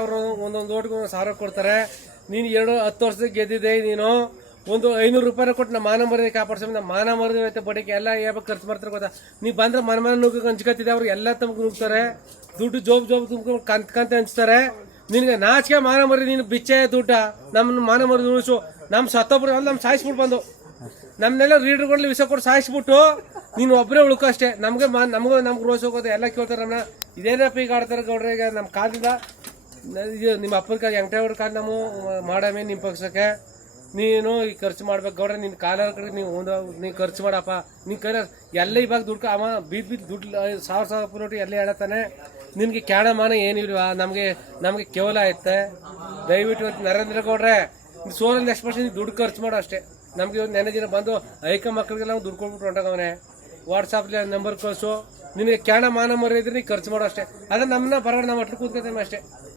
ಅವರು ಒಂದೊಂದು ಓಟ್ಗೆ 1,000 ಕೊಡ್ತಾರೆ. ನೀನು 10 ವರ್ಷದ ಗೆದ್ದಿದೆ. ನೀನು ಒಂದು 500 ರೂಪಾಯಿ ಕೊಟ್ಟು ನಮ್ಮ ಮಾನ ಮರ್ಯಾದೆ ಕಾಪಾಡ್ಸೋ. ನಮ್ಮ ಮಾನ ಮರ್ಯಾದೆ ಬಡಿಕೆ ಎಲ್ಲ ಯಾವಾಗ ಖರ್ಚು ಮಾಡ್ತಾರೆ ಗೊತ್ತಾ? ನೀ ಬಂದ್ರೆ ಮನೆ ನುಗ್ಗ ಹಂಚ್ಕೊತಿದ್ದೆ. ಅವ್ರು ಎಲ್ಲ ತಮ್ಗೆ ನುಗ್ತಾರೆ. ದುಡ್ಡು ಜೋಬ್ ತುಂಬ್ಕೊಂಡು ಕಂತ ಹಂಚ್ತಾರೆ. ನಿನ್ಗೆ ನಾಚಿಕೆ ಮಾನ ಮರ್ಯಾದೆ. ನೀನು ಬಿಚ್ಚೆ ದುಡ್ಡ ನಮ್ಮ ಮಾನ ಮರ್ಯಾದೆ ಉಳಿಸು. ನಮ್ಮ ಸತ್ತೊಬ್ರು ನಮ್ಮ ಸಾಯಿಸ್ಬಿಟ್ಟು ಬಂದು ನಮ್ನೆಲ್ಲ ರೀಡರ್ಗಳಲ್ಲಿ ವಿಷ ಕೊಟ್ಟು ಸಾಯಿಸ್ಬಿಟ್ಟು ನೀನು ಒಬ್ಬರೇ ಉಳ್ಕೊ ಅಷ್ಟೇ. ನಮ್ಗೆ ರೋಸ್ ಹೋಗೋದು ಎಲ್ಲ ಕೇಳ್ತಾರೆ. ನಮ್ಮನ್ನ ಇದೇನಪ್ಪ ಈಗ ಆಡ್ತಾರೆ ಗೌಡ್ರೆ. ಈಗ ನಮ್ಮ ಕಾಲದಿಂದ ನಿಮ್ಮ ಅಪ್ಪನ ಕಾಲ ಎಂಟೇವ್ರ ಕಾಲ ನಮ್ಮ ಮಾಡಮೇ ನಿಮ್ಮ ಪಕ್ಷಕ್ಕೆ ನೀನು ಈ ಖರ್ಚು ಮಾಡ್ಬೇಕು ಗೌಡ್ರೆ. ನಿನ್ನ ಕಾಲ ಕಡೆ ನೀನು ಖರ್ಚು ಮಾಡಪ್ಪ. ನೀನು ಕೈ ಎಲ್ಲ ಇವಾಗ ದುಡ್ಡು ಅವ ಬೀದ್ ದುಡ್ಡು 1,000 ರೂಪಾಯಿ ಎಲ್ಲ ಹೇಳತ್ತಾನೆ. ನಿನಗೆ ಕ್ಯಾಣಮಾನ ಏನಿಲ್ವಾ? ನಮಗೆ ಕೇವಲ ಐತೆ. ದಯವಿಟ್ಟು ನರೇಂದ್ರ ಗೌಡ್ರೆ ಸೋಲಲ್ಲಿ ಎಷ್ಟು ಪರ್ಸೆಂಟ್ ದುಡ್ಡು ಖರ್ಚು ಮಾಡೋ ಅಷ್ಟೇ. ನಮ್ಗೆ ಇವತ್ತು ನೆನೆ ದಿನ ಬಂದು ಐಕ ಮಕ್ಕಳಿಗೆಲ್ಲ ದುಡ್ಡು ಕೊಟ್ಬಿಟ್ಟು ಹೊಂಟಾಗವನೆ. ವಾಟ್ಸಾಪ್ಲಿ ನಂಬರ್ ಕಳಿಸು. ನಿನಗೆ ಕ್ಯಾಣ ಮಾನ ಮರ್ಯಾದ್ರೆ ನೀನು ಖರ್ಚು ಮಾಡೋ ಅಷ್ಟೇ. ಅದನ್ನ ನಮ್ಮನ್ನ ಬರೋಣ ನಾವು ಅಟ್ಲು ಕೂತ್ಕೊತೇವೆ ಅಷ್ಟೇ.